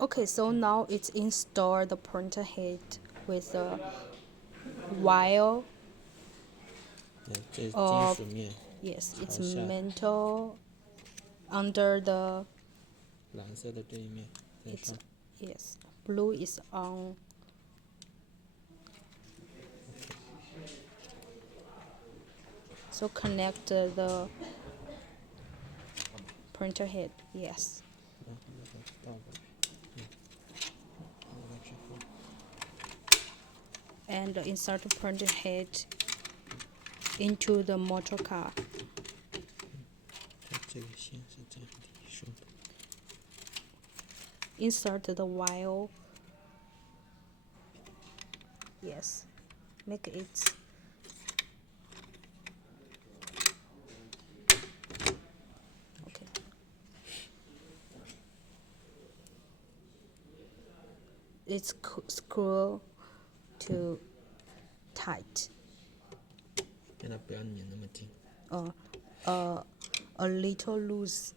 Okay, so now it's install the printer head with a wire 这是金 of 属面 yes, it's 朝下 metal under the 蓝色的这一面在 it's 上， yes, blue is on. So connect the printer head. Yes. 然后把它倒过来，倒过来之后， And insert the printer head into the motor car. 它这个线是这样提升的， Insert the wire. Yes. Make it okay. It's screw to tight. 让它不要拧那么紧。 A little loose.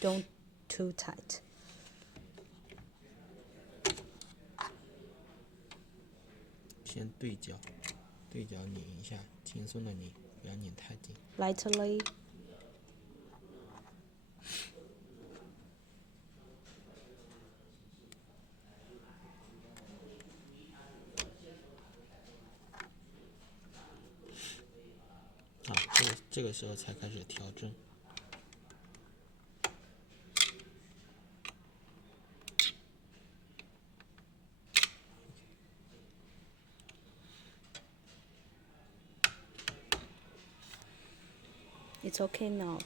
Don't too tight. 先对角，对角拧一下，轻松的拧，不要拧太紧。 Lightly.这个时候才开始调整。It's okay now.